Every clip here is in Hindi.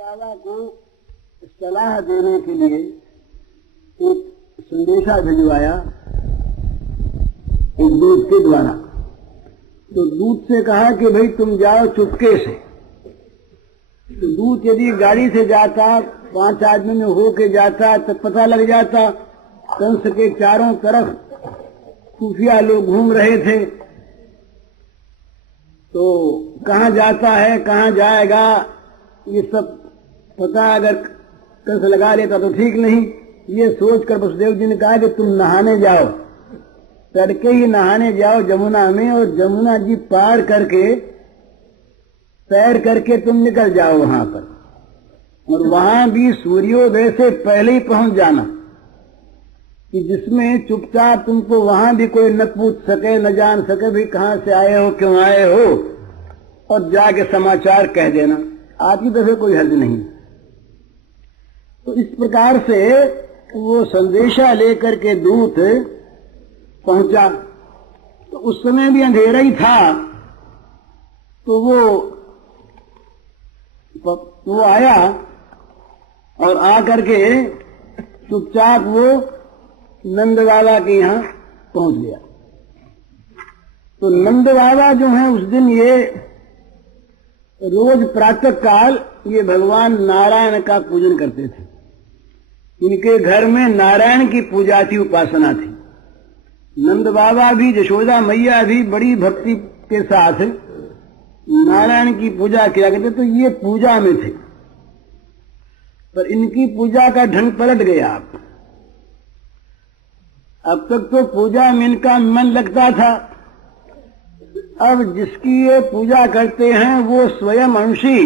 बाबा को सलाह देने के लिए एक संदेशा भिजवाया एक दूत के द्वारा। तो दूत से कहा कि भाई तुम जाओ चुपके से। तो दूत यदि गाड़ी से जाता, 5 आदमी में होके जाता, तो पता लग जाता। कंस के चारों तरफ खुफिया लोग घूम रहे थे, तो कहाँ जाता है कहाँ जाएगा ये सब पता अगर कंस लगा लेता तो ठीक नहीं। ये सोचकर वसुदेव जी ने कहा कि तुम नहाने जाओ, तड़के ही नहाने जाओ जमुना में, और जमुना जी पार करके तैर करके तुम निकल जाओ वहां पर, और वहां भी सूर्योदय से पहले ही पहुंच जाना, कि जिसमें चुपचाप तुमको वहां भी कोई न पूछ सके न जान सके भी कहां से आए हो क्यों आए हो, और जाके समाचार कह देना। आपकी तरफ कोई हर्ज नहीं। तो इस प्रकार से वो संदेशा लेकर के दूत पहुंचा। तो उस समय भी अंधेरा ही था। तो वो आया और आकर के चुपचाप वो नंद बाबा के यहाँ पहुंच गया। तो नंद बाबा जो है उस दिन ये रोज प्रातः काल ये भगवान नारायण का पूजन करते थे। इनके घर में नारायण की पूजा थी, उपासना थी। नंद बाबा भी यशोदा मैया भी बड़ी भक्ति के साथ नारायण की पूजा किया करते। तो ये पूजा में थे, पर इनकी पूजा का ढंग पलट गया। अब तक तो पूजा में इनका मन लगता था, अब जिसकी ये पूजा करते हैं वो स्वयं अंशी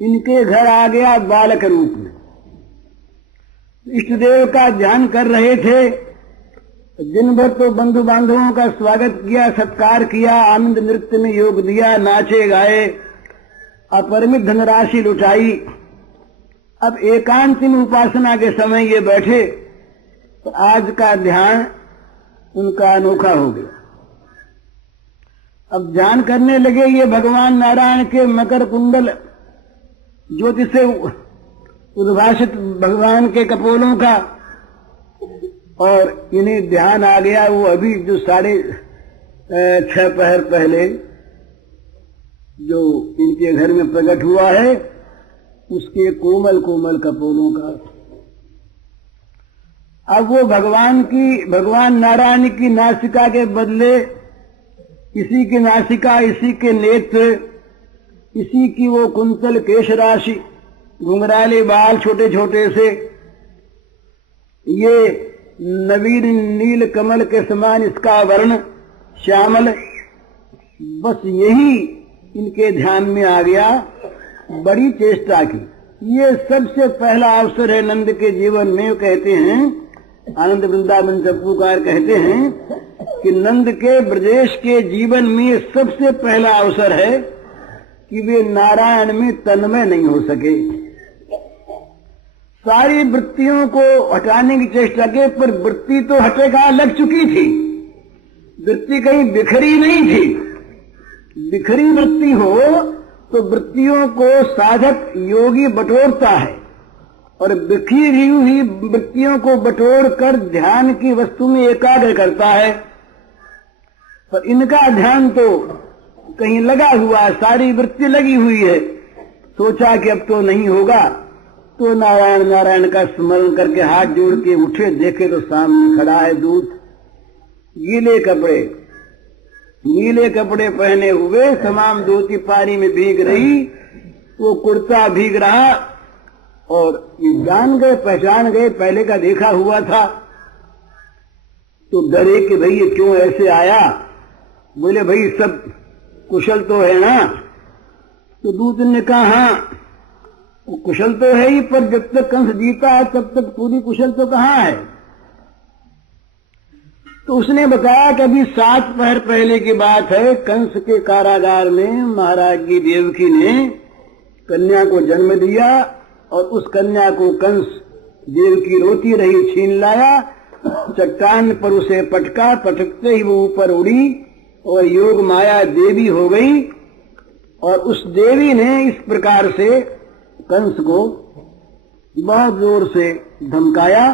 इनके घर आ गया बालक रूप में। इष्ट देव का ध्यान कर रहे थे। दिन भर तो बंधु बांधवों का स्वागत किया, सत्कार किया, आनंद नृत्य में योग दिया, नाचे गाए, अपरिमित धनराशि लुटाई। अब एकांत में उपासना के समय ये बैठे, तो आज का ध्यान उनका अनोखा हो गया। अब ध्यान करने लगे ये भगवान नारायण के मकर कुंडल ज्योति से उद्भाषित भगवान के कपोलों का, और इन्हें ध्यान आ गया वो अभी जो 6:30 पहर पहले जो इनके घर में प्रकट हुआ है उसके कोमल कोमल कपोलों का। अब वो भगवान नारायण की नासिका के बदले इसी की नासिका, इसी के नेत्र, इसी की वो कुंतल केश राशि, घुंघराले बाल छोटे छोटे से, ये नवीन नील कमल के समान इसका वर्ण श्यामल, बस यही इनके ध्यान में आ गया। बड़ी चेष्टा की। ये सबसे पहला अवसर है नंद के जीवन में। कहते हैं आनंद वृंदावन चंपूकार कहते हैं कि नंद के ब्रजेश के जीवन में सबसे पहला अवसर है कि वे नारायण में तन्मय नहीं हो सके। सारी वृत्तियों को हटाने की चेष्टा के, पर वृत्ति तो हटेगा लग चुकी थी। वृत्ति कहीं बिखरी नहीं थी। बिखरी वृत्ति हो तो वृत्तियों को साधक योगी बटोरता है, और बिखरी हुई वृत्तियों को बटोर कर ध्यान की वस्तु में एकाग्र करता है। पर इनका ध्यान तो कहीं लगा हुआ है, सारी वृत्ति लगी हुई है। सोचा कि अब तो नहीं होगा, तो नारायण नारायण का स्मरण करके हाथ जोड़ के उठे, देखे तो सामने खड़ा है दूत, नीले कपड़े पहने हुए, तमाम धोती पानी में भीग रही, वो कुर्ता भीग रहा, और ये जान गए, पहचान गए, पहले का देखा हुआ था। तो डरे कि भाई ये क्यों ऐसे आया। बोले भाई सब कुशल तो है ना। तो दूत ने कहा हाँ कुशल तो है ही, पर जब तक कंस जीता है तब तक पूरी कुशल तो कहाँ है। तो उसने बताया कि अभी 7 पहर पहले की बात है। कंस के कारागार में महाराज की देवकी ने कन्या को जन्म दिया, और उस कन्या को कंस देवकी रोती रही छीन लाया, चट्टान पर उसे पटका, पटकते ही वो ऊपर उड़ी और योग माया देवी हो गई। और उस देवी ने इस प्रकार से कंस को बहुत जोर से धमकाया,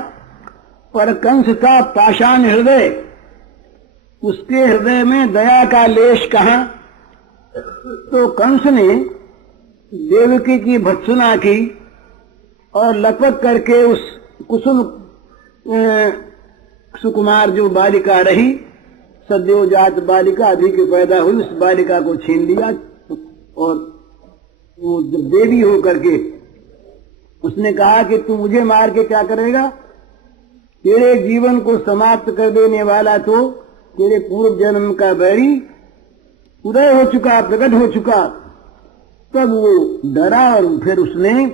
पर कंस का पाषाण हृदय, उसके हृदय में दया का लेश कहां। तो कंस ने देवकी की भर्त्सना की और लपक करके उस कुसुम सुकुमार जो बालिका रही, सद्योजात बालिका, अभी की पैदा हुई, उस बालिका को छीन लिया और वो देवी हो करके उसने कहा कि तू मुझे मार के क्या करेगा, तेरे जीवन को समाप्त कर देने वाला तो तेरे पूर्व जन्म का बैरी उदय हो चुका, प्रकट हो चुका। तब वो डरा और फिर उसने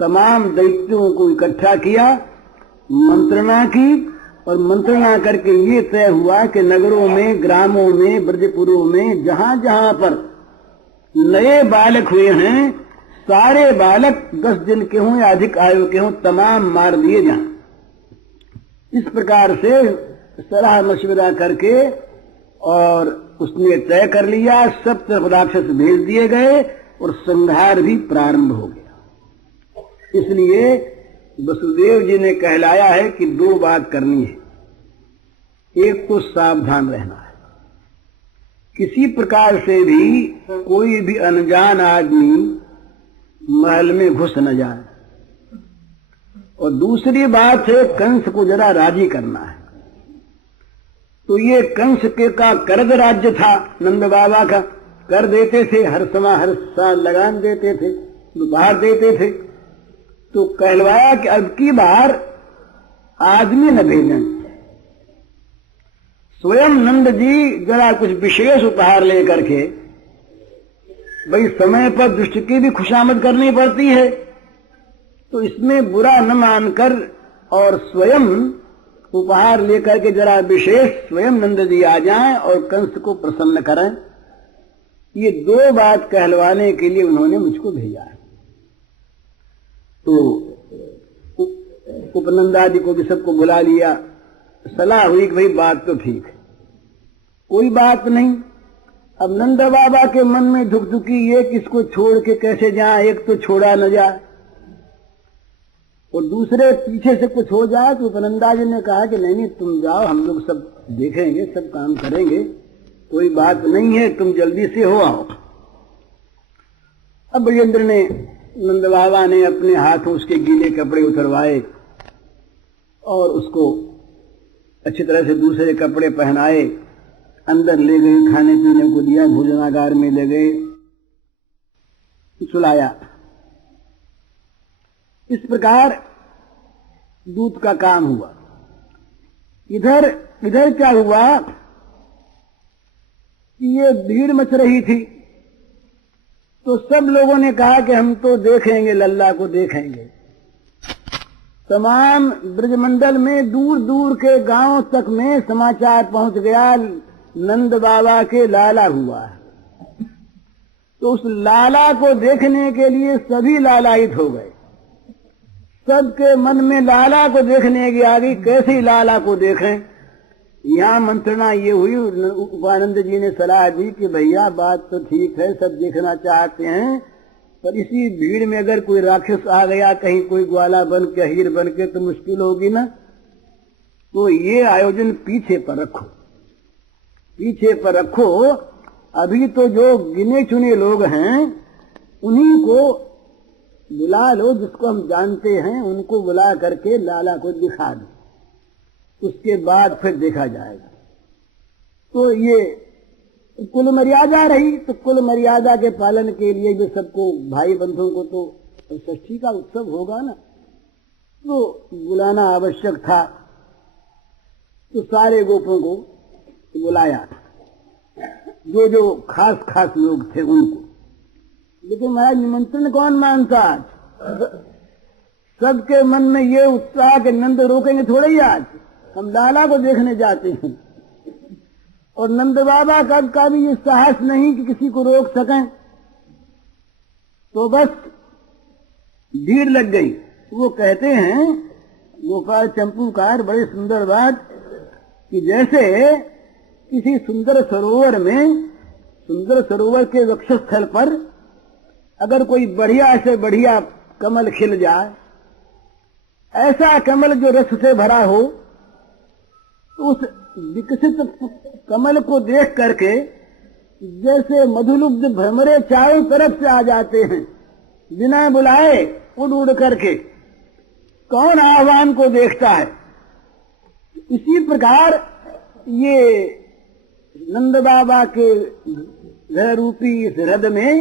तमाम दैत्यों को इकट्ठा किया, मंत्रणा की, और मंत्रणा करके ये तय हुआ कि नगरों में, ग्रामों में, ब्रजपुरों में जहां जहां पर नए बालक हुए हैं, सारे बालक 10 दिन के हों या अधिक आयु के हों, तमाम मार दिए जाएं। इस प्रकार से सलाह मशविरा करके और उसने तय कर लिया, सब तरफ राक्षस भेज दिए गए और संहार भी प्रारंभ हो गया। इसलिए वसुदेव जी ने कहलाया है कि 2 बात करनी है। एक तो सावधान रहना है, किसी प्रकार से भी कोई भी अनजान आदमी महल में घुस न जाए, और दूसरी बात है कंस को जरा राजी करना है। तो ये कंस के का कर्द राज्य था, नंद बाबा का कर देते थे, हर समय हर साल लगान देते थे, उपहार देते थे। तो कहलवाया कि अब की बार आदमी न भेजें, स्वयं नंद जी जरा कुछ विशेष उपहार लेकर के, भाई समय पर दुष्ट की भी खुशामद करनी पड़ती है, तो इसमें बुरा न मानकर और स्वयं उपहार लेकर के जरा विशेष स्वयं नंद जी आ जाएं और कंस को प्रसन्न करें। ये 2 बात कहलवाने के लिए उन्होंने मुझको भेजा है। तो उपनंदादि को भी सबको बुला लिया, सलाह हुई कि भाई बात तो ठीक है, कोई बात नहीं। अब नंद बाबा के मन में धुकधुकी ये किसको छोड़ के कैसे जाए, एक तो छोड़ा न जाए और दूसरे पीछे से कुछ हो जाए। तो उपनंदा जी ने कहा कि नहीं तुम जाओ, हम लोग सब देखेंगे, सब काम करेंगे, कोई बात नहीं है, तुम जल्दी से हो आओ। अब ब्रजेंद्र ने, नंद बाबा ने अपने हाथों उसके गीले कपड़े उतरवाए और उसको अच्छी तरह से दूसरे कपड़े पहनाए, अंदर ले गए, खाने पीने को दिया, भोजनागार में ले गए, सुलाया। इस प्रकार दूत का काम हुआ। इधर क्या हुआ कि ये भीड़ मच रही थी, तो सब लोगों ने कहा कि हम तो देखेंगे, लल्ला को देखेंगे। तमाम ब्रजमंडल में, दूर दूर के गांव तक में समाचार पहुंच गया, नंद बाबा के लाला हुआ है। तो उस लाला को देखने के लिए सभी लालायित हो गए, सबके मन में लाला को देखने की आ गई, कैसे लाला को देखें। यहां मंत्रणा ये हुई, उपानंद जी ने सलाह दी कि भैया बात तो ठीक है, सब देखना चाहते हैं, पर इसी भीड़ में अगर कोई राक्षस आ गया, कहीं कोई ग्वाला बन के, हीर बन के, तो मुश्किल होगी ना। तो ये आयोजन पीछे पर रखो, पीछे पर रखो। अभी तो जो गिने चुने लोग हैं उन्हीं को बुला लो, जिसको हम जानते हैं उनको बुला करके लाला को दिखा दो, उसके बाद फिर देखा जाएगा। तो ये कुल मर्यादा रही। तो कुल मर्यादा के पालन के लिए जो सबको, भाई बंधुओं को तो षष्ठी का उत्सव होगा ना, तो बुलाना आवश्यक था। तो सारे गोपों को बुलाया, जो जो खास खास लोग थे उनको। लेकिन महाराज निमंत्रण कौन मानता? सबके मन में ये उत्साह कि नंद रोकेंगे थोड़ा ही, आज हम लाला को देखने जाते हैं। और नंद बाबा का भी ये साहस नहीं कि किसी को रोक सकें। तो बस भीड़ लग गई। वो कहते हैं गोपाल चंपूकार, बड़ी सुंदर बात, कि जैसे किसी सुंदर सरोवर में, सुंदर सरोवर के वक्षस्थल पर अगर कोई बढ़िया से बढ़िया कमल खिल जाए, ऐसा कमल जो रस से भरा हो, तो उस विकसित कमल को देख करके जैसे मधुलुब्ध भ्रमरे चारों तरफ से आ जाते हैं, बिना बुलाए उड़ उड़ करके। कौन आह्वान को देखता है? इसी प्रकार ये नंद बाबा के हृदय रूपी इस हृदय में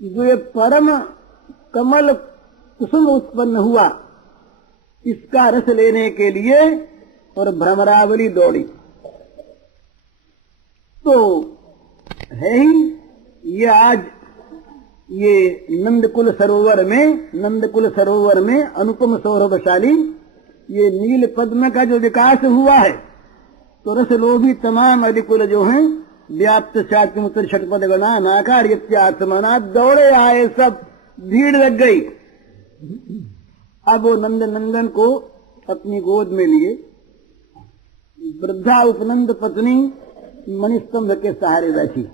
जो ये परम कमल कुसुम उत्पन्न हुआ, इसका रस लेने के लिए और भ्रमरावली दौड़ी। तो है ही ये आज ये नंदकुल सरोवर में अनुपम सौरभशाली ये नील पद्म का जो विकास हुआ है, तो रसलोभी तमाम अधिकुल जो हैं व्याप्त चात्मुत्र षटपद गणा नाकार इत्यात्मना दौड़े आए, सब भीड़ लग गई। अब वो नंद नंदन को अपनी गोद में लिए वृद्धा उपनंद पत्नी मणिस्तंभ के सहारे बैठी।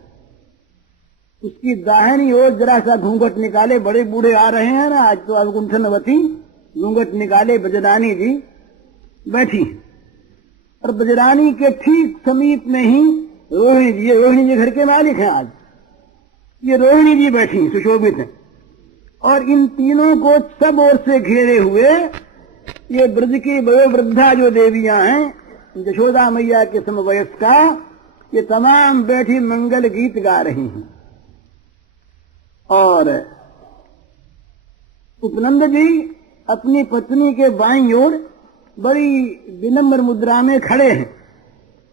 उसकी दाहिनी ओर जरा सा घूंघट निकाले, बड़े बूढ़े आ रहे हैं ना आज, तो अब गुंठनवती घूंघट निकाले बजरानी जी बैठी, और बजरानी के ठीक समीप में ही रोहिणी जी, रोहिणी जी घर के मालिक हैं आज, ये रोहिणी जी बैठी सुशोभित हैं, और इन तीनों को सब ओर से घेरे हुए ये ब्रज की वयोवृद्धा जो देवियां हैं, यशोदा मैया के समवयस्का, ये तमाम बैठी मंगल गीत गा रही हैं। और उपनंद जी अपनी पत्नी के बाईं ओर बड़ी विनम्र मुद्रा में खड़े हैं,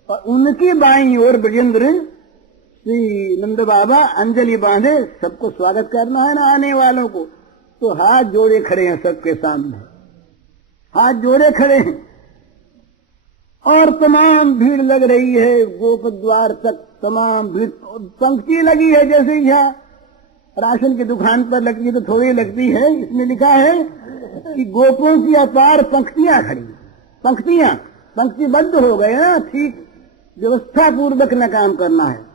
और उनकी बाईं ओर ब्रजेंद्र श्री नंद बाबा अंजलि बांधे, सबको स्वागत करना है ना आने वालों को, तो हाथ जोड़े खड़े हैं, सबके सामने हाथ जोड़े खड़े हैं। और तमाम भीड़ लग रही है, गोप द्वार तक तमाम भीड़, पंक्ति लगी है जैसे यहाँ राशन की दुकान पर लगती है तो थोड़ी लगती है। इसमें लिखा है कि गोपों की अपार पंक्तियां खड़ी, पंक्तिबद्ध हो गए ना, ठीक व्यवस्था पूर्वक न काम करना है।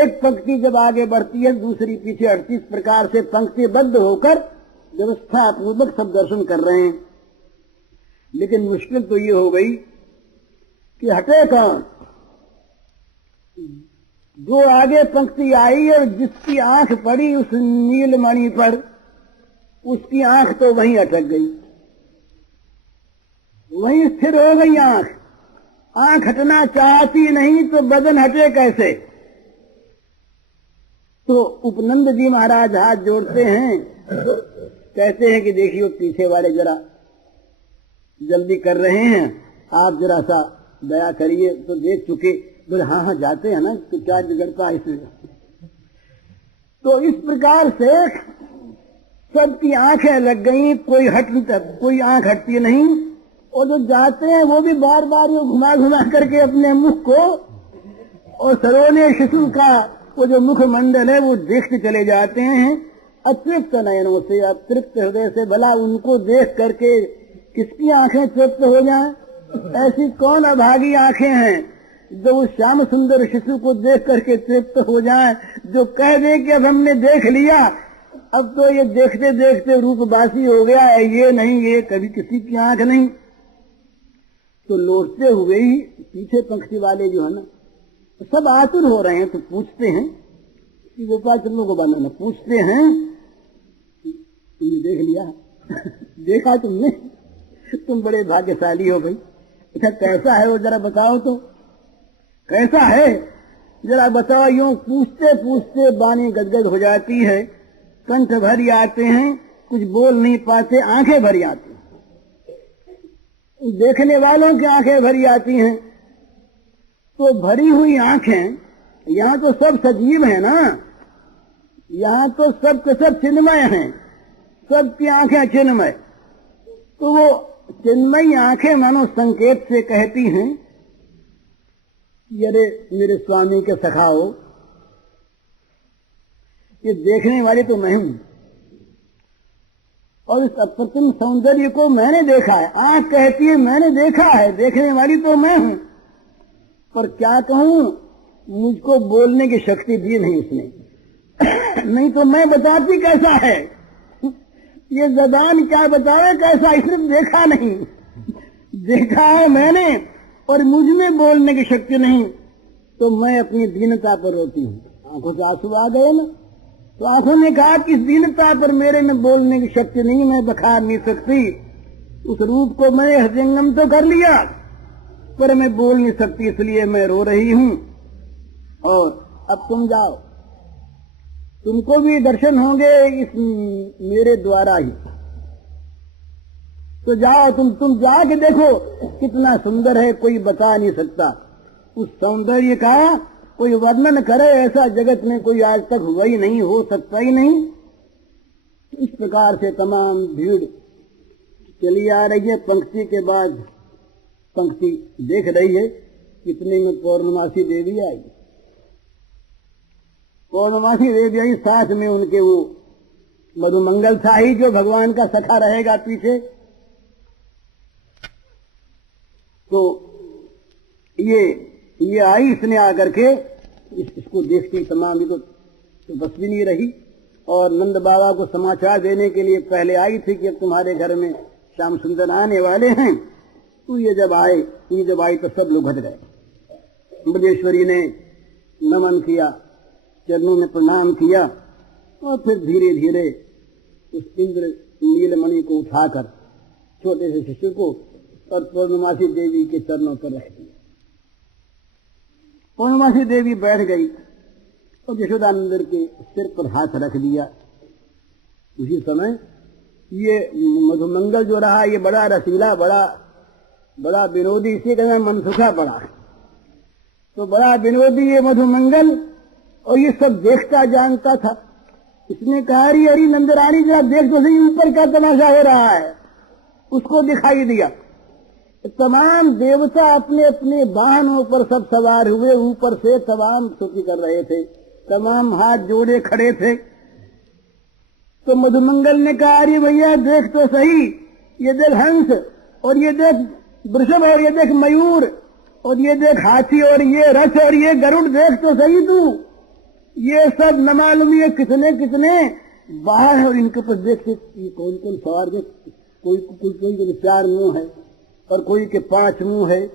एक पंक्ति जब आगे बढ़ती है दूसरी पीछे हटती, इस प्रकार से पंक्तिबद्ध होकर व्यवस्था पूर्वक सब दर्शन कर रहे हैं। लेकिन मुश्किल तो ये हो गई कि हटे कौन? जो आगे पंक्ति आई है, जिसकी आंख पड़ी उस नीलमणि पर, उसकी आंख तो वहीं अटक गई, वहीं स्थिर हो गई आंख हटना चाहती नहीं, तो बदन हटे कैसे? तो उपनंद जी महाराज हाथ जोड़ते हैं, कहते हैं कि देखिए पीछे वाले जरा जल्दी कर रहे हैं, आप जरा सा दया करिए। तो देख चुके, बोले हाँ हाँ जाते हैं ना, तो क्या बिगड़ता है इसमें। तो इस प्रकार से सबकी आंखें लग गई, कोई आंख हटती नहीं, और जो जाते हैं वो भी बार बार ये घुमा घुमा करके अपने मुख को और सरोने शिशु का वो जो मुख मंडल है वो देखते चले जाते हैं अतृप्त नयनों से, अतृप्त हृदय से। भला उनको देख करके किसकी आंखें तृप्त हो जाएं? ऐसी कौन अभागी आंखें हैं जो उस श्याम सुंदर शिशु को देख करके तृप्त हो जाएं, जो कह दे कि अब हमने देख लिया, अब तो ये देखते देखते रूपवासी हो गया है, ये नहीं, ये कभी किसी की आंख नहीं। तो लौटते हुए ही पीछे पंक्ति वाले जो है ना, तो सब आतुर हो रहे हैं, तो पूछते हैं कि गोपाल चंद्र को बनाना, पूछते हैं तुमने देख लिया? देखा तुमने? तुम बड़े भाग्यशाली हो भाई। अच्छा कैसा है वो जरा बताओ तो, कैसा है जरा बताओ। यूं पूछते पूछते वाणी गदगद हो जाती है, कंठ भर आते हैं, कुछ बोल नहीं पाते, आंखें भरी आती हैं, देखने वालों की आंखें भरी आती हैं। तो भरी हुई आंखें, यहाँ तो सब सजीव है ना, यहाँ तो सब के सब चिन्मय हैं, सबकी आंखें चिन्मय। तो वो चिन्मयी आंखें मानो संकेत से कहती हैं, अरे मेरे स्वामी के सखा हो, ये देखने वाली तो मैं हूं, और इस अप्रतिम सौंदर्य को मैंने देखा है। आंख कहती है मैंने देखा है, देखने वाली तो मैं हूं, पर क्या कहूं, मुझको बोलने की शक्ति दी नहीं उसने। नहीं तो मैं बताती कैसा है, ये जबान क्या बतावे कैसा, इसने देखा नहीं, देखा है मैंने और मुझ में बोलने की शक्ति नहीं, तो मैं अपनी दीनता पर रोती हूँ। आंखों से आंसू आ गए ना, तो आंखों ने कहा कि इस दीनता पर मेरे में बोलने की शक्ति नहीं, मैं बखार नहीं सकती। उस रूप को मैं हृदयंगम तो कर लिया पर मैं बोल नहीं सकती, इसलिए मैं रो रही हूँ। और अब तुम जाओ, तुमको भी दर्शन होंगे इस मेरे द्वारा ही, तो जाओ तुम जाके देखो कितना सुंदर है, कोई बता नहीं सकता। उस सौंदर्य का कोई वर्णन करे ऐसा जगत में कोई आज तक हुआ ही नहीं, हो सकता ही नहीं। इस प्रकार से तमाम भीड़ चली आ रही है, पंक्ति के बाद पंक्ति देख रही है। इतने में पौर्णमासी देवी आई। पौर्णमासी देवी आई, साथ में उनके वो मधुमंगल था ही जो भगवान का सखा रहेगा पीछे। तो ये आई, इसने आकर के इसको देखते तमाम ही तो बस भी नहीं रही, और नंद बाबा को समाचार देने के लिए पहले आई थी कि अब तुम्हारे घर में श्याम सुंदर आने वाले हैं। तो ये जब आई तो सब लोग हट गए। ब्रजेश्वरी ने नमन किया, चरणों में प्रणाम किया, और फिर धीरे धीरे उस इंद्र नीलमणि को उठाकर छोटे से शिशु को और पौर्णमासी देवी के चरणों पर रख दिया। पौर्णमासी देवी बैठ गई और यशोदानंद के सिर पर हाथ रख दिया। उसी समय ये मधुमंगल जो रहा, ये बड़ा रसीला, बड़ा विनोदी, इसी का नाम मनसुखा पड़ा। तो बड़ा विनोदी ये मधुमंगल, और ये सब देखता जानता था। इसने कहा, अरे नंदरानी जरा देख तो सही ऊपर क्या तमाशा हो रहा है। उसको दिखाई दिया, तमाम देवता अपने अपने वाहनों पर सब सवार हुए, ऊपर से तमाम स्तुति कर रहे थे, तमाम हाथ जोड़े खड़े थे। तो मधुमंगल ने कहा, अरे भैया देख तो सही, ये देख हंस, और ये देख वृषभ, और ये देख मयूर, और ये देख हाथी, और ये रथ, और ये गरुड़, देख तो सही तू। ये सब न मालूम ये कितने कितने बाहर है, और इनके ऊपर देख ये कौन कौन सवार, देख कोई के 4 मुंह है, और कोई के 5 मुंह है,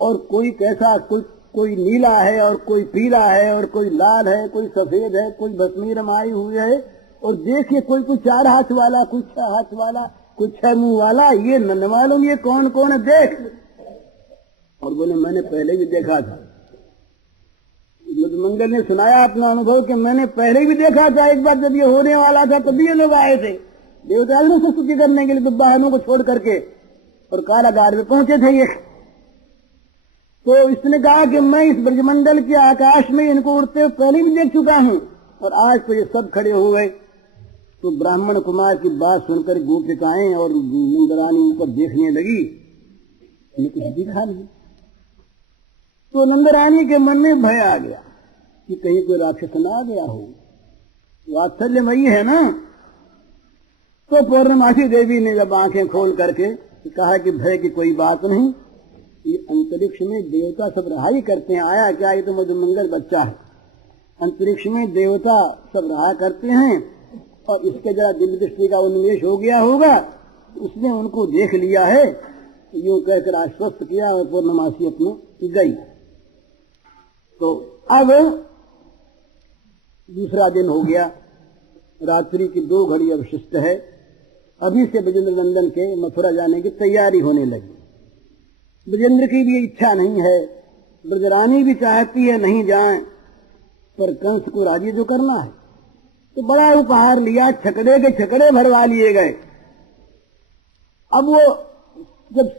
और कोई कैसा, कोई नीला है, और कोई पीला है, और कोई लाल है, कोई सफेद है, कोई भस्मी रमाई हुई है। और देखिए कोई 4 हाथ वाला, कोई 6 हाथ वाला, कोई 6 मुंह वाला, ये न मालूम ये कौन कौन है, देख। और बोले मैंने पहले भी देखा था। मधुमंगल ने सुनाया अपना अनुभव कि मैंने पहले भी देखा था, एक बार जब ये होने वाला था तभी ये लोग आए थे देवताओं से स्तुति करने के लिए, तो वाहनों को छोड़ करके और कारागार में पहुंचे थे ये। तो इसने कहा कि मैं इस ब्रजमंडल के आकाश में इनको उड़ते हुए पहले भी देख चुका हूं, और आज तो ये सब खड़े हो गए। तो ब्राह्मण कुमार की बात सुनकर गोपिकाएं और नंदरानी ऊपर देखने लगी, इन्हें कुछ दिखा नहीं। तो नंदरानी के मन में भय आ गया कि कहीं कोई राक्षस न आ गया हो, वात्सल्यमयी है ना। तो पौर्णमासी देवी ने जब आंखें खोल करके कहा कि भय की कोई बात नहीं, ये अंतरिक्ष में देवता सब रहाई करते हैं। आया क्या, ये तो मधुमंगल बच्चा है, अंतरिक्ष में देवता सब रहा करते हैं, और इसके जरा दिव्य दृष्टि का उन्मेष हो गया होगा, उसने उनको देख लिया है। यूं कहकर आश्वस्त किया और पूर्णमासी अपने गई। तो अब दूसरा दिन हो गया, रात्रि की 2 घड़ी अवशिष्ट है। अभी से ब्रजेंद्र नंदन के मथुरा जाने की तैयारी होने लगी। ब्रजेंद्र की भी इच्छा नहीं है, ब्रजरानी भी चाहती है नहीं जाए, पर कंस को राजी जो करना है। तो बड़ा उपहार लिया, छकड़े के छकड़े भरवा लिए गए। अब वो जब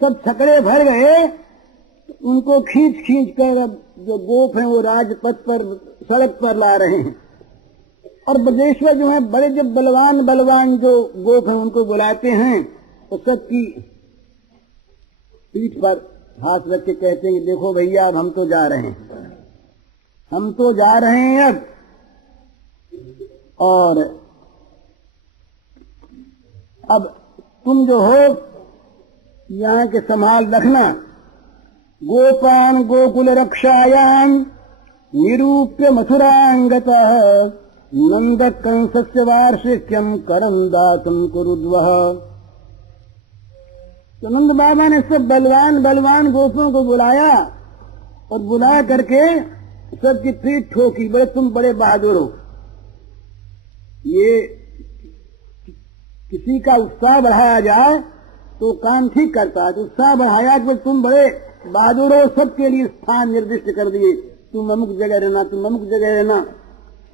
सब छकड़े भर गए, तो उनको खींच खींच कर अब जो गोप हैं वो राजपथ पर, सड़क पर ला रहे हैं। और ब्रजेश्वर जो है बड़े जब बलवान जो गोप हैं उनको बुलाते हैं, तो सबकी पीठ पर हाथ रख के कहते हैं कि देखो भैया अब हम तो जा रहे हैं, हम तो जा रहे हैं अब, और अब तुम जो हो यहाँ के संभाल रखना। गोपान गोकुल रक्षायाम निरूप्य मथुरांगतः नंद कंसस्य वार्षिक्यम करम दातुम कुरुद्वः। तो नंद बाबा ने सब बलवान बलवान गोपों को बुलाया और बुला करके सबकी पीठ ठोकी, बड़े तुम बड़े बहादुर हो। ये किसी का उत्साह बढ़ाया जाए तो काम ठीक करता है। तो उत्साह बढ़ाया कि तुम बड़े बहादुर हो, सबके लिए स्थान निर्दिष्ट कर दिए, तुम अमुक जगह रहना, तुम अमुक जगह रहना,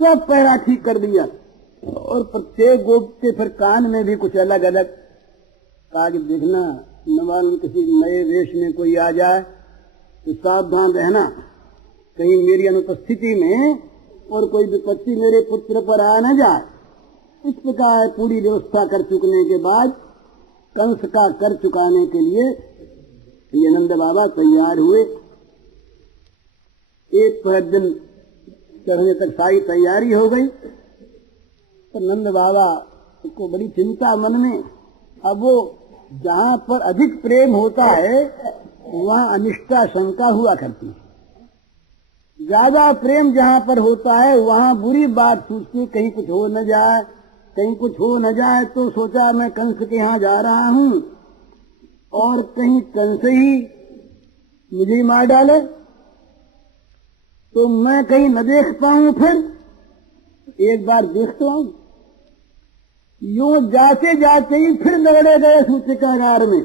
सब पहरा ठीक कर दिया। और प्रत्येक गोप के फिर कान में भी कुछ अलग अलग कहा कि देखना, न मालूम किसी नए वेश में कोई आ जाए तो सावधान रहना, कहीं मेरी अनुपस्थिति में और कोई विपत्ति मेरे पुत्र पर आ न जाए। इस प्रकार पूरी व्यवस्था कर चुकने के बाद कंस का कर चुकाने के लिए ये नंद बाबा तैयार हुए। एक पहर दिन चढ़ने तक सारी तैयारी हो गई। तो नंद बाबा को बड़ी चिंता मन में। अब वो जहाँ पर अधिक प्रेम होता है वहाँ अनिष्टा शंका हुआ करती है। ज्यादा प्रेम जहाँ पर होता है वहाँ बुरी बात सोचती, कहीं कुछ हो न जाए, कहीं कुछ हो न जाए। तो सोचा मैं कंस के यहाँ जा रहा हूँ और कहीं कंस ही मुझे ही मार डाले तो मैं कहीं न देख पाऊं। फिर एक बार देखता हूं। यूं जाते जाते ही फिर दौड़े गए सूचकागार में।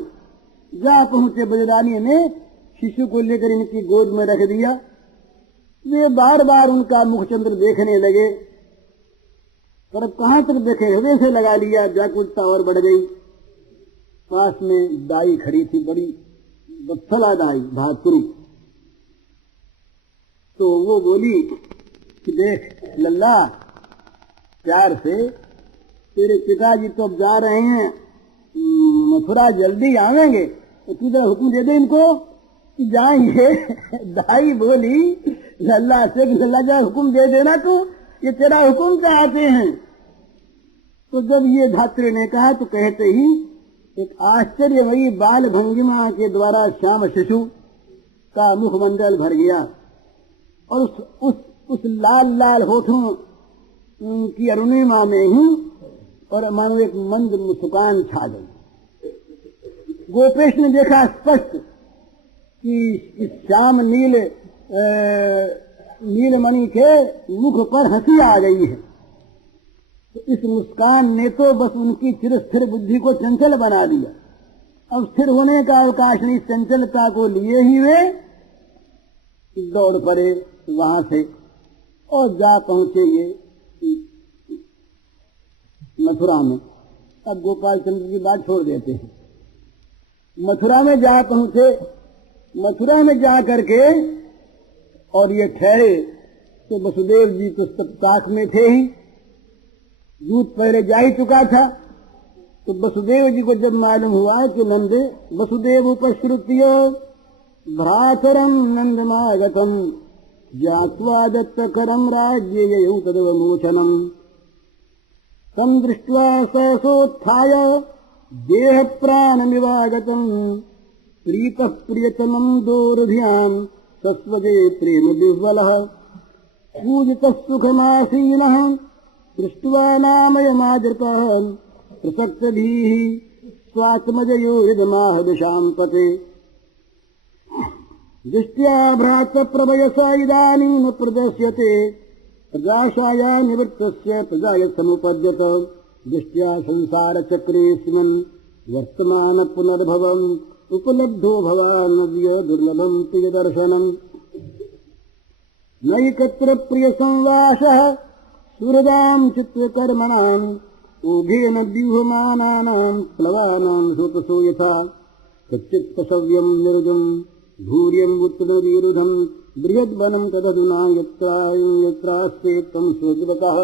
जा पहुंचे, बजरानी ने शिशु को लेकर इनकी गोद में रख दिया। वे बार बार उनका मुखचंद्र देखने लगे, पर अब कहां तक देखे, हृदय से लगा लिया। व्याकुलता और बढ़ गई। पास में दाई खड़ी थी, बड़ी बत्सला दाई भातुरी। तो वो बोली कि देख लल्ला, प्यार से, तेरे पिताजी तो अब जा रहे हैं मथुरा, जल्दी आवेंगे, तो तू जरा हुक्म दे दे इनको कि जाएंगे। दाई बोली लल्ला से कि लल्ला जरा हुक्म दे देना तू, ये तेरा हुक्म चाहते हैं। तो जब ये धात्री ने कहा तो कहते ही एक आश्चर्यमयी बाल भंगिमा के द्वारा श्याम शिशु का मुखमंडल भर गया और उस लाल लाल होठों की अरुणिमा में ही और मानो एक मंद मुस्कान छा गई। गोपेश ने देखा स्पष्ट कि इस श्याम नीलमणि के मुख पर हंसी आ गई है। तो इस मुस्कान ने तो बस उनकी चिरस्थिर बुद्धि को चंचल बना दिया। अब स्थिर होने का अवकाश नहीं, चंचलता को लिए ही वे दौड़ पड़े वहां से और जा पहुंचे ये मथुरा में। अब गोपाल चंद्र की बात छोड़ देते हैं। मथुरा में जा पहुंचे। मथुरा में जा करके और ये ठहरे तो वसुदेव जी तो सब साथ में थे ही। दूध पहले जा ही चुका था। तो वसुदेव जी को जब मालूम हुआ कि नंद वसुदेव उपश्रुत्यो भ्रातरम नंदमागतम ज्ञात्वा दत्तकरम राज्ये ययौ तदवमोचनम तम दृष्ट्वा सहसोत्थाय देह प्राणमिवागतम प्रीतः प्रियतमं दोर्ध्यां सस्वजे प्रेम विह्वलः पूजितः सुखमासीनः दृष्ट्वा नामयमादृतः प्रसक्तभिः स्वात्मजयो हृदमाह दिशाम्पते दृष्ट्या भ्रातप्रभयसा इदानीं प्रदर्श्यते प्रजाशाया निवृत्तस्य प्रजाय समुपद्यत दृष्ट्या संसारचक्रेऽस्मिन् वर्तमान पुनर्भवम् उपलब्धो भवानद्य दुर्लभम् प्रियदर्शनम् नैकत्र प्रियसंवासः सुहृदाम् चित्तकर्मणाम् ओघेन व्यूहमानानाम् प्लवानाम् श्रोतसो यथा कच्चित्पशव्यम् निरुजम् धूर्यम् उत्तरविरुधम् बृहद्वनम् तदधुना यत्रास्ते तम् श्रोतवतः।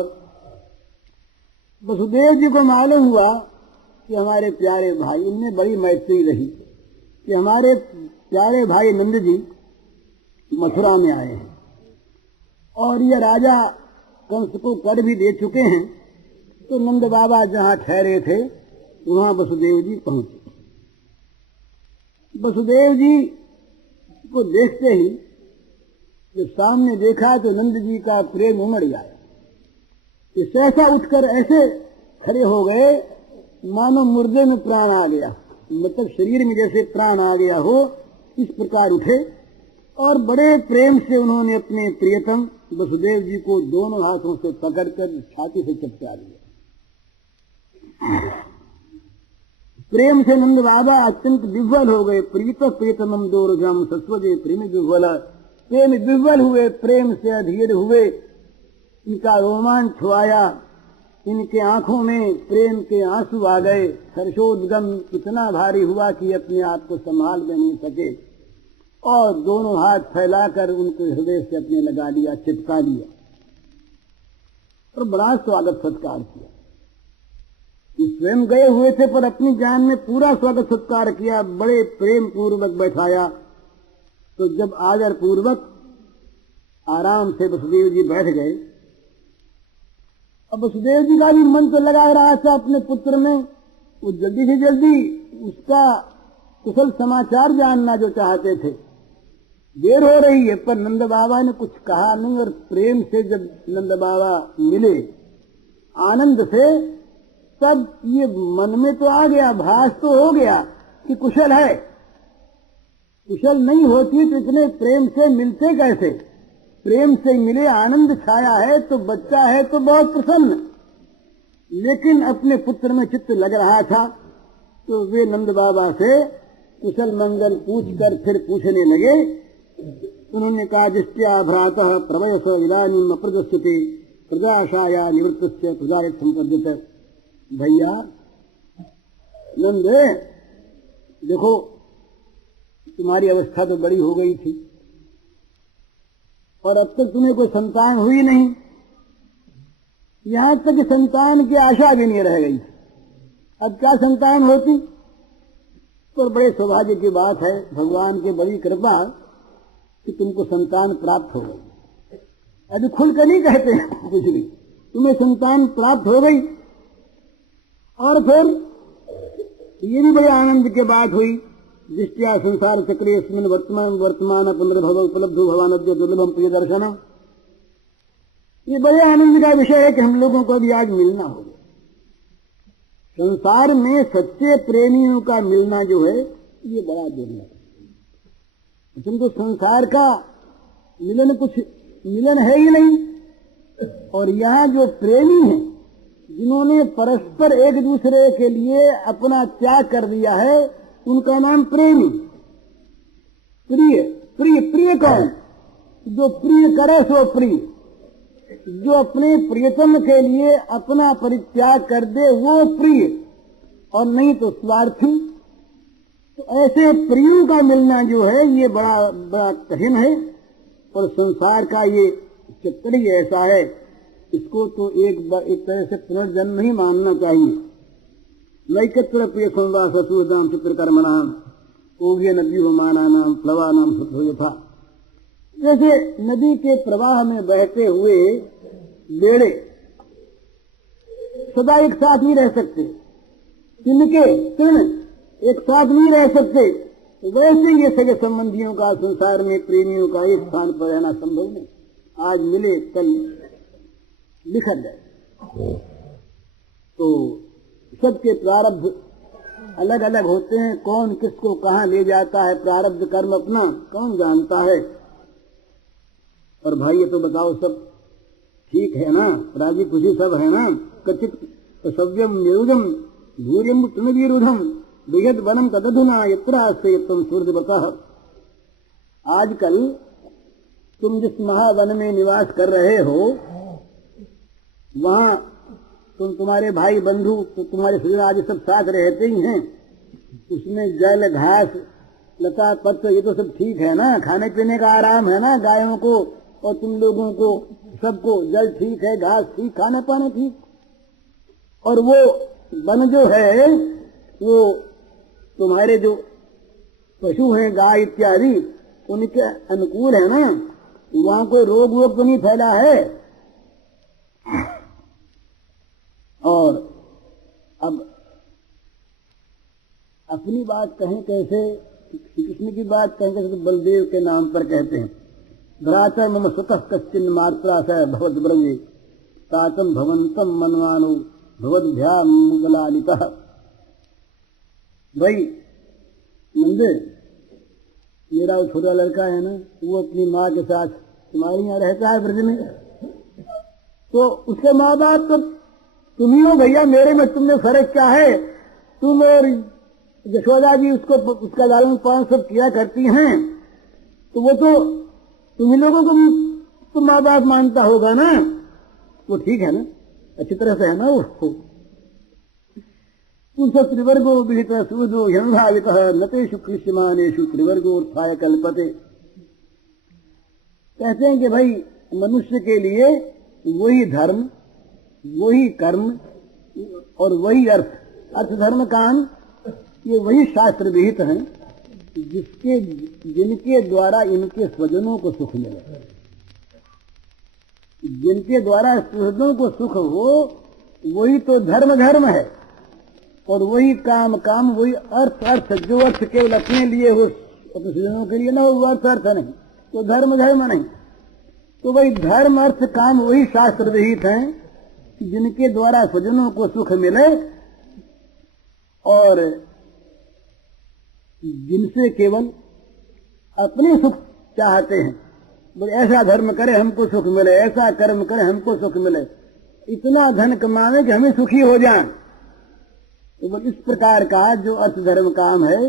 वसुदेव जी को मालूम हुआ कि हमारे प्यारे भाई, इनमें बड़ी मैत्री रही कि हमारे प्यारे भाई नंद जी मथुरा में आए हैं और ये राजा कंस को कर भी दे चुके हैं। तो नंद बाबा जहाँ ठहरे थे वहाँ वसुदेव जी पहुंचे। वसुदेव जी को देखते ही जब सामने देखा तो नंद जी का प्रेम उमड़ गया। कि सहसा उठकर ऐसे खड़े हो गए मानो मुर्दे में प्राण आ गया, मतलब शरीर में जैसे प्राण आ गया हो, इस प्रकार उठे और बड़े प्रेम से उन्होंने अपने प्रियतम वसुदेव जी को दोनों हाथों से पकड़कर छाती से चिपका दिया। प्रेम से नंद बाबा अत्यंत विह्वल हो गए। प्रीतमम दोर्गम सस्वजे प्रेम विह्वल, प्रेम विह्वल हुए, प्रेम से अधीर हुए, इनका रोमांच छुआया, इनके आंखों में प्रेम के आंसू आ गए। हर्षोद्गम इतना भारी हुआ कि अपने आप को संभाल में नहीं सके और दोनों हाथ फैलाकर उनके हृदय से अपने लगा लिया, चिपका दिया और बड़ा स्वागत सत्कार किया। स्वयं गए हुए थे पर अपनी जान में पूरा स्वागत सत्कार किया, बड़े प्रेम पूर्वक बैठाया। तो जब आदर पूर्वक आराम से वसुदेव जी बैठ गए, अब वसुदेव जी का भी मन तो लगा रहा था अपने पुत्र में, वो जल्दी से जल्दी उसका कुशल समाचार जानना जो चाहते थे। देर हो रही है पर नंद बाबा ने कुछ कहा नहीं और प्रेम से जब नंद बाबा मिले आनंद से, तब ये मन में तो आ गया, भास तो हो गया कि कुशल है। कुशल नहीं होती तो इतने प्रेम से मिलते कैसे? प्रेम से मिले, आनंद छाया है तो बच्चा है तो बहुत प्रसन्न। लेकिन अपने पुत्र में चित्त लग रहा था तो वे नंद बाबा से कुशल मंगल पूछकर फिर पूछने लगे। उन्होंने कहा, दृष्टिया भ्रातः प्रवयस इदानीम अप्रदस्यते प्रजाशाया निवृत्तस्य प्रजायत संपद्यते। भैया नंद, देखो तुम्हारी अवस्था तो बड़ी हो गई थी और अब तक तुम्हें कोई संतान हुई नहीं, यहां तक कि संतान की आशा भी नहीं रह गई। अब क्या संतान होती? तो बड़े सौभाग्य की बात है, भगवान की बड़ी कृपा कि तुमको संतान प्राप्त हो गई। अभी खुलकर नहीं कहते कुछ भी, तुम्हें संतान प्राप्त हो गई। और फिर ये भी बड़े आनंद की बात हुई। दृष्टिया संसार चक्रे स्मिन वर्तमान पुनर्भव उपलब्धो भवानद्य दुर्लभम प्रिय दर्शनम। ये बड़े आनंद का विषय है कि हम लोगों को भी आज मिलना होगा। संसार में सच्चे प्रेमियों का मिलना जो है ये बड़ा दुर्लभ है। तुमको संसार का मिलन कुछ मिलन है ही नहीं। और यहाँ जो प्रेमी हैं, जिन्होंने परस्पर एक दूसरे के लिए अपना त्याग कर दिया है, उनका नाम प्रेमी। प्रिय प्रिय प्रिय कौन? जो प्रिय करे सो प्रिय, जो अपने प्रियतम के लिए अपना परित्याग कर दे वो प्रिय, और नहीं तो स्वार्थी। तो ऐसे प्रियों का मिलना जो है ये बड़ा बड़ा कठिन है। और संसार का ये चक्कर ही ऐसा है, इसको तो एक तरह से पुनर्जन्म नहीं मानना चाहिए। नैकत्र प्रिय संवास सुहृदाम चित्रकर्मणाम ओघ्य नदी माना नाम प्लवा नाम सत्व यथा। जैसे नदी के प्रवाह में बहते हुए बेड़े सदा एक साथ नहीं रह सकते, तिनके तिन एक साथ नहीं रह सकते, वैसे ये सगे संबंधियों का संसार में प्रेमियों का एक स्थान पर रहना संभव नहीं। आज मिले कल बिखर जाए। तो सबके प्रारब्ध अलग अलग होते हैं, कौन किसको कहाँ ले जाता है, प्रारब्ध कर्म अपना कौन जानता है। और भाई ये तो बताओ सब ठीक है ना, राजी खुशी सब है ना। कचित सव्यम निरुदम भूरियम तृणवीरुधम बृहद वनम तदधुना यत्रास्ते तुम सूर्य बता। आजकल तुम जिस महावन में निवास कर रहे हो, वहां तुम्हारे भाई बंधु तो तुम्हारे सज्जन आदि सब साथ रहते ही हैं। उसमें जल घास लता पत्र ये तो सब ठीक है ना, खाने पीने का आराम है ना गायों को और तुम लोगों को सबको। जल ठीक है, घास ठीक, खाने पाने ठीक। और वो वन जो है वो तुम्हारे जो पशु हैं गाय इत्यादि उनके अनुकूल है ना, वहां कोई रोग वोग तो नहीं फैला है। और अब अपनी बात कहें कैसे, कृष्ण की बात कहें कैसे, तो बलदेव के नाम पर कहते हैं। भ्राता मम स्वतः कश्चिन मात्रा स भवत ब्रजे तातम भवंतम मनवानो भवद्भ्याम मुगलालितः। भाई नंद, मेरा वो छोटा लड़का है ना, वो अपनी माँ के साथ तुम्हारे यहाँ रहता है ब्रज में, तो उसके माँ बाप तो तुम ही हो भैया, मेरे में तुमने फर्क क्या है? तुम और यशोदा जी उसको उसका लालन पालन सब किया करती हैं, तो वो तो तुम ही लोगों को तो माँ बाप मानता होगा ना, वो ठीक है ना, अच्छी तरह से है ना वो। त्रिवर्गो विहित सूदो यंभावित न तेषु कृष्यमानेषु त्रिवर्गोत्थाय कल्पते। कहते हैं कि भाई मनुष्य के लिए वही धर्म, वही कर्म और वही अर्थ, अर्थ धर्म काम, ये वही शास्त्र विहित हैं जिनके द्वारा इनके स्वजनों को सुख मिले, जिनके द्वारा स्वजनों को सुख हो, वही तो धर्म धर्म है। और वही काम काम, वही अर्थ अर्थ, जो अर्थ केवल अपने लिए हो, अपने स्वजनों के लिए ना हो, वो अर्थ अर्थ नहीं, तो धर्म धर्म नहीं। तो वही धर्म अर्थ काम वही शास्त्र विहित हैं जिनके द्वारा स्वजनों को सुख मिले और जिनसे केवल अपने सुख चाहते हैं। बोले ऐसा धर्म करे हमको सुख मिले, ऐसा कर्म करे हमको सुख मिले, इतना धन कमावे कि हमें सुखी हो जाए। तो बोले इस प्रकार का जो अर्थ धर्म काम है,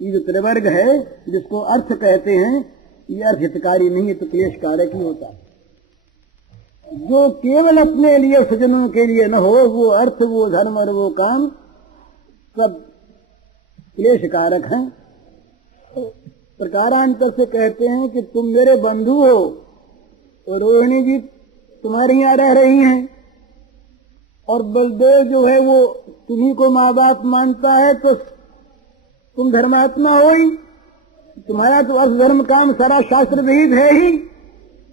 ये जो त्रिवर्ग है जिसको अर्थ कहते हैं, ये अर्थ हितकारी नहीं है, तो क्लेश कारक ही होता है। जो केवल अपने लिए स्वजनों के लिए न हो, वो अर्थ, वो धर्म और वो काम सब क्लेश कारक हैं। तो प्रकारांतर से कहते हैं कि तुम मेरे बंधु हो और रोहिणी जी तुम्हारे यहाँ रह रही हैं, और बलदेव जो है वो तुम्ही को माँ बाप मानता है, तो तुम धर्मात्मा हो ही, तुम्हारा तो अर्थ धर्म काम सारा शास्त्र विहित है ही,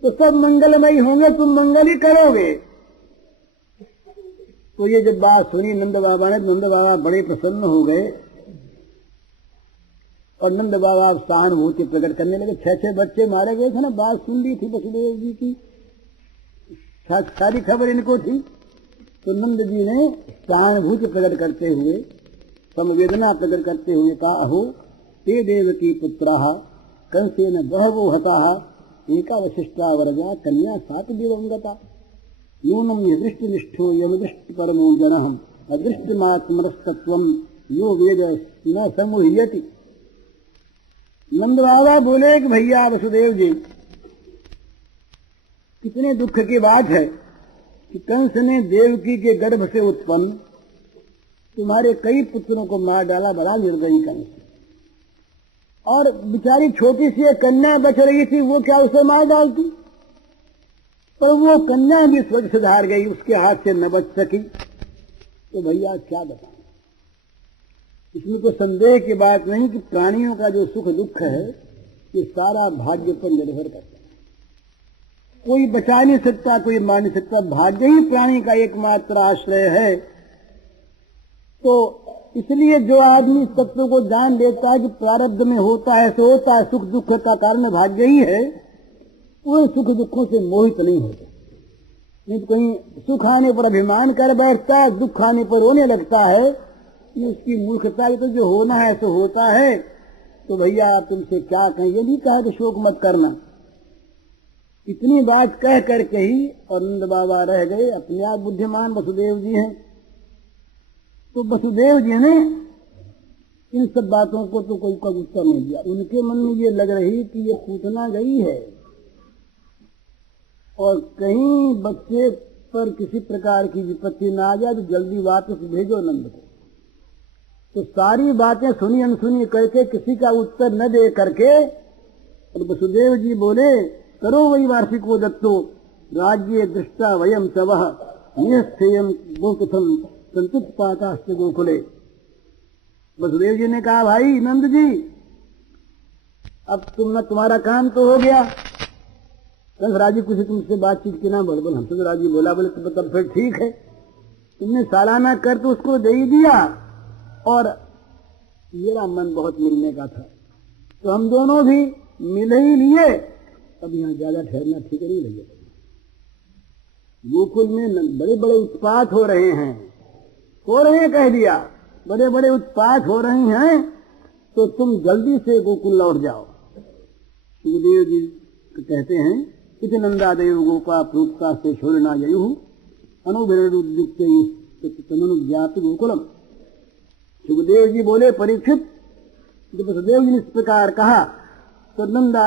तो सब मंगलमयी होंगे, तुम मंगल ही करोगे। तो ये जब बात सुनी नंद बाबा ने, नंद बाबा बड़े प्रसन्न हो गए और नंद बाबा सहानुभूति प्रकट करने लगे। 6 बच्चे मारे गए थे ना, बात सुन ली थी वसुदेव जी की, सारी खबर इनको थी। तो नंद जी ने सहानुभूति प्रकट करते हुए, संवेदना प्रकट करते हुए कहा, अहो ते देवकी पुत्राः कंसेन बहवो हताः एका वशिष्ठा वरजा कन्या सात दिवंगता नूनम यदृष्टिनिष्ठो यमदृष्टि परमो जनः अदृष्टमात्मरस्तत्वं यो वेद न समुह्यति। नंद बाबा बोले कि भैया वसुदेव जी, कितने दुख की बात है कि कंस ने देवकी के गर्भ से उत्पन्न तुम्हारे कई पुत्रों को मार डाला, बड़ा निर्दयी कंस। और बेचारी छोटी सी एक कन्या बच रही थी, वो क्या उसे मार डालती? पर वो कन्या भी स्वर्ग से धार गई, उसके हाथ से न बच सकी। तो भैया क्या बताएं, इसमें तो संदेह की बात नहीं कि प्राणियों का जो सुख दुख है ये सारा भाग्य पर निर्भर करता है। कोई बचा नहीं सकता, कोई मार नहीं सकता, भाग्य ही प्राणी का एकमात्र आश्रय है। तो इसलिए जो आदमी इस तत्व को जान लेता है कि प्रारब्ध में होता है सो होता है, सुख दुख का कारण भाग्य ही है, वो सुख दुखों से मोहित नहीं होता। नहीं तो कहीं सुख आने पर अभिमान कर बैठता है, दुख आने पर रोने लगता है, ये उसकी मूर्खता है। तो जो होना है सो होता है। तो भैया आप तुमसे क्या कहें, ये नहीं कहा कि शोक मत करना। इतनी बात कह करके ही और नंद बाबा रह गए। अपने आप बुद्धिमान वसुदेव जी हैं, तो वसुदेव जी ने इन सब बातों को तो कोई का उत्तर नहीं दिया। उनके मन में ये लग रही कि ये पूतना गई है और कहीं बच्चे पर किसी प्रकार की विपत्ति ना आ जाए तो जल्दी वापस भेजो नंद को। तो सारी बातें सुनी अनसुनी करके किसी का उत्तर न दे करके और वसुदेव जी बोले, करो वही वार्षिको दत्तो राज्य दृष्टा वयम तवः निःस्थेयं गोकुथम संतुत्पातास्ते गोकुले। वसुदेव जी ने कहा, भाई नंद जी, अब तुम्हारा काम तो हो गया। कंस राजी कुछ तुमसे बातचीत की ना, बोल हमसे तो राजी बोला। बोले तो तब फिर ठीक है, तुमने सालाना कर तो उसको दे ही दिया और मेरा मन बहुत मिलने का था, तो हम दोनों भी मिल ही लिए। अब यहाँ ज्यादा ठहरना ठीक नहीं लगेगा। गोकुल में बड़े बड़े उत्पात हो रहे हैं, कह दिया, बड़े बड़े उत्पात हो रहे हैं, तो तुम जल्दी से गोकुल लौट जाओ। सुखदेव जी कहते हैं, इति नंदादेव गोपा प्रोक्ता से छोड़ना ययु अनुभिरुक्त तनुज्ञात गोकुलम। सुखदेव जी बोले, परीक्षित, जब वसुदेव जी ने इस प्रकार कहा तो नंदा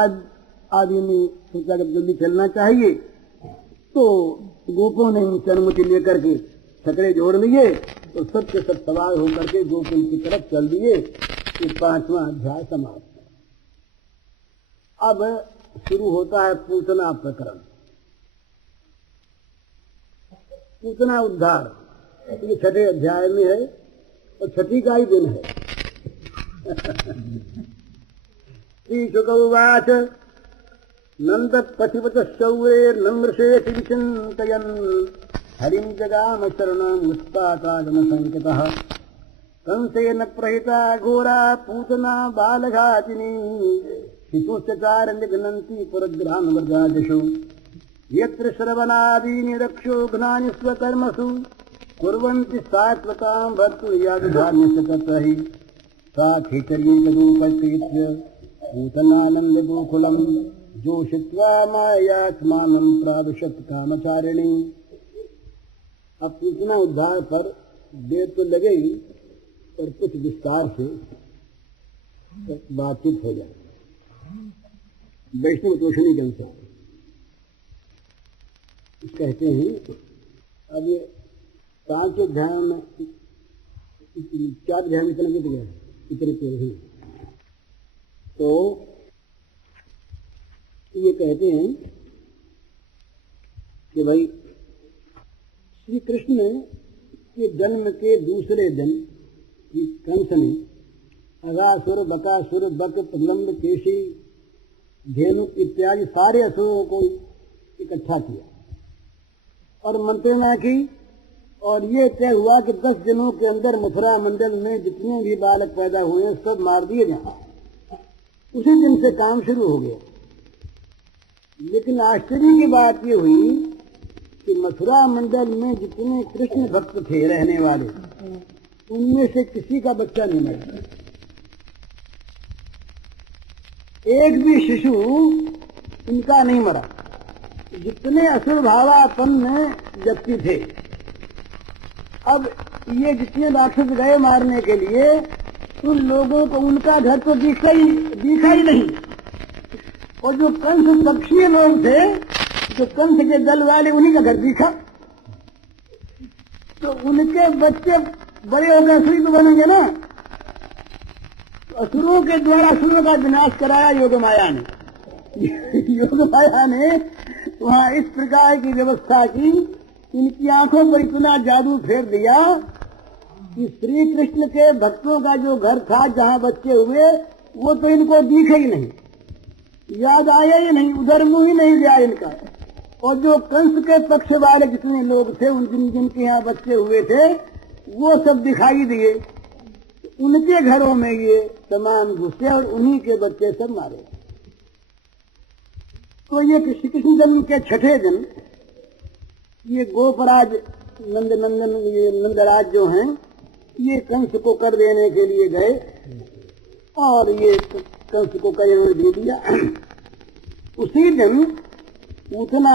आदि ने सोचा कि जल्दी चलना चाहिए, तो गोपों ने उनसे अनुमति लेकर के छकड़े जोड़ लिए तो सब के सब सवार होकर के गोकुल की तरफ चल दिए। ये 5वां अध्याय समाप्त। अब शुरू होता है पूतना प्रकरण, पूतना उद्धार। ये 6ठे अध्याय में है और 6ठी का ही दिन है। श्री शुक उवाच नंद पथिवत शौरे नम्रशेषि विचिन्तयन् हरिं जगाम शरणमुस्तातागम संकितः कंसेन प्रहिता घोरा पूतना बालघातिनी शिशुश्चार निघ्नन्ति पुरग्रामवर्गादिषु यत्र श्रवणादीनि रक्षोघ्नानि स्वकर्मसु कुर्वन्ति सात्वतां भर्तुर्यादधान्यस्य तत्रहि सा खिचरीकरूपत्रीत्य पूतनानन्द गोकुलम् जोषित्वा मायात्मानं प्राविशत कामचारिणी। अब पूतना उद्धार पर देर तो लगेगी, पर कुछ विस्तार से बातचीत हो जाए वैष्णव तोषणी के अनुसार। कहते हैं, अब ये 5 अध्याय में 4 अध्याय में इतना बीत गया, इतने ही। तो ये कहते हैं कि भाई श्री कृष्ण के जन्म के दूसरे दिन कंस ने अगासुर, बकासुर, बक, प्रलंब, केशी, धेनु इत्यादि सारे असुरों को इकट्ठा किया और मंत्रणा की, और ये तय हुआ कि 10 दिनों के अंदर मथुरा मंडल में जितने भी बालक पैदा हुए हैं सब मार दिए जाएं। उसी दिन से काम शुरू हो गया। लेकिन आश्चर्य की बात ये हुई कि मथुरा मंडल में जितने कृष्ण भक्त थे रहने वाले, उनमें से किसी का बच्चा नहीं मरा। एक भी शिशु इनका नहीं मरा। जितने असुर भावापन्न व्यक्ति थे, अब ये जितने राक्षस गए मारने के लिए, उन लोगों को उनका घर तो दिखा ही नहीं। और जो कंस पक्षीय लोग थे, जो कंस के दल वाले, उन्हीं का घर दिखा। तो उनके बच्चे बड़े होकर असुर तो बनेंगे ना। असुरों के द्वारा असुरों का विनाश कराया योग माया ने। योग माया ने वहां इस प्रकार की व्यवस्था की, इनकी आंखों पर इतना जादू फेर दिया कि श्री कृष्ण के भक्तों का जो घर था, जहां बच्चे हुए, वो तो इनको दिखे ही नहीं, याद आया ही नहीं, उधर मुंह ही नहीं गया इनका। और जो कंस के पक्ष वाले जितने लोग थे, उन जिनके यहाँ बच्चे हुए थे, वो सब दिखाई दिए। उनके घरों में ये तमाम घुसे और उन्हीं के बच्चे सब मारे। तो ये श्री कृष्ण जन्म के 6ठे दिन ये गोपराज नंदनंदन, ये नंदराज जो हैं, ये कंस को कर देने के लिए गए और ये कंस को कर दे दिया। उसी दिन पूतना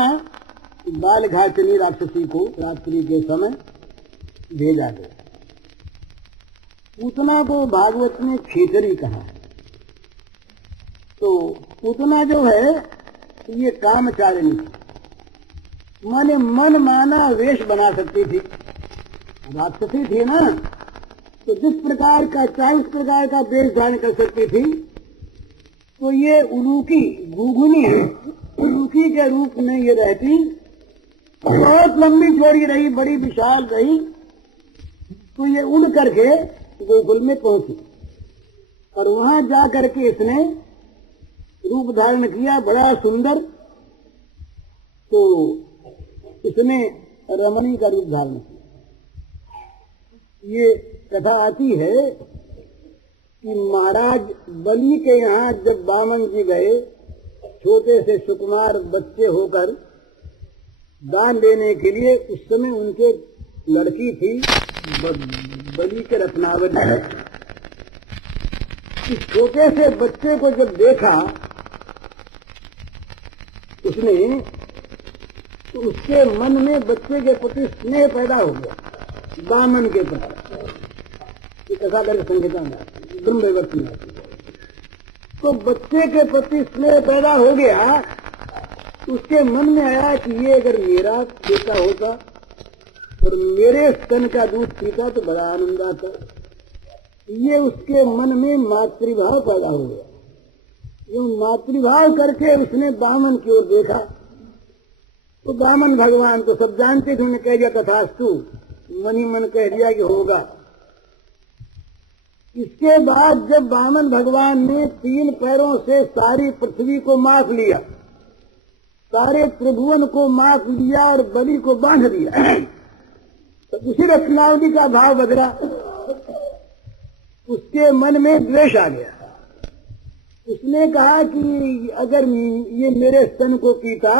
बालघाटिनी राक्षसी को रात्रि के समय भेजा गया। पूतना को भागवत में खेचरी कहा है। तो पूतना जो है ये कामचारिणी थी, माने मन माना वेश बना सकती थी, राक्षसी थी ना, तो जिस प्रकार का चाहे उस प्रकार का वेश धारण कर सकती थी। तो ये उलूकी गुगुनी है, उलूकी के रूप में ये रहती, बहुत लंबी चौड़ी रही, बड़ी विशाल रही। तो ये उड़ करके गोकुल में पहुंची और वहां जा करके इसने रूप धारण किया, बड़ा सुंदर। तो इसने रमणी का रूप धारण किया। ये कथा आती है कि महाराज बलि के यहाँ जब वामन जी गए, छोटे से सुकुमार बच्चे होकर दान देने के लिए। उस समय उनके लड़की थी बलि के रत्नावली। इस छोटे से बच्चे को जब देखा उसने, तो उसके मन में बच्चे के प्रति स्नेह पैदा हो गया, बामन के प्रति। ये कथा करके संहिता में ब्रह्म वैवर्त में आती है। तो बच्चे के प्रति स्नेह पैदा हो गया। उसके मन में आया कि ये अगर मेरा बेटा होता और मेरे स्तन का दूध पीता तो बड़ा आनंद आता। ये उसके मन में मातृभाव पैदा हो गया। जो मातृभाव करके उसने बामन की ओर देखा, तो बामन भगवान तो सब जानते थे, उन्हें कह दिया तथास्तु, मन ही मन कह दिया कि होगा। इसके बाद जब बामन भगवान ने 3 पैरों से सारी पृथ्वी को माप लिया, सारे त्रिभुवन को माप लिया और बलि को बांध दिया, तो उसी रत्नावली का भाव बदला। उसके मन में द्वेष आ गया। उसने कहा कि अगर ये मेरे स्तन को पीता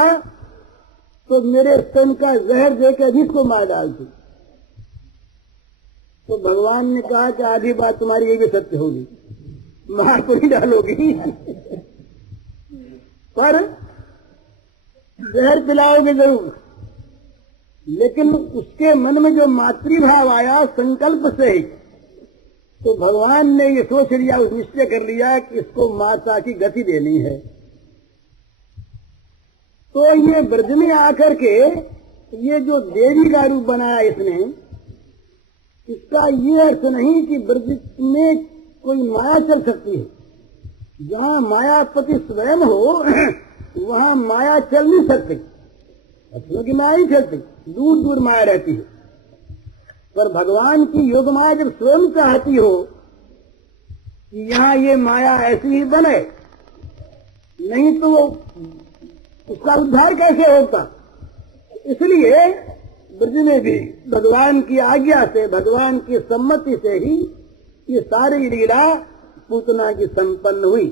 तो मेरे स्तन का जहर देकर इसको मार डालती। तो भगवान ने कहा कि आधी बात तुम्हारी ये भी सत्य होगी, मार तो ही डालोगी पर जहर पिलाओगे जरूर। लेकिन उसके मन में जो मातृभाव आया संकल्प से ही, तो भगवान ने ये सोच लिया, उस निश्चय कर लिया कि इसको माता की गति देनी है। तो ये ब्रज में आकर के ये जो देवी का रूप बनाया इसने, इसका ये अर्थ नहीं कि ब्रज में कोई माया चल सकती है। जहाँ मायापति स्वयं हो वहाँ माया चल नहीं सकती, असलों की माया नहीं चलती, दूर दूर माया रहती है। पर भगवान की योग माया जब स्वयं चाहती हो कि यहाँ ये माया ऐसी ही बने, नहीं तो उसका उद्धार कैसे होता। इसलिए ब्रज में भी भगवान की आज्ञा से, भगवान की सम्मति से ही ये सारी लीला पूतना की संपन्न हुई।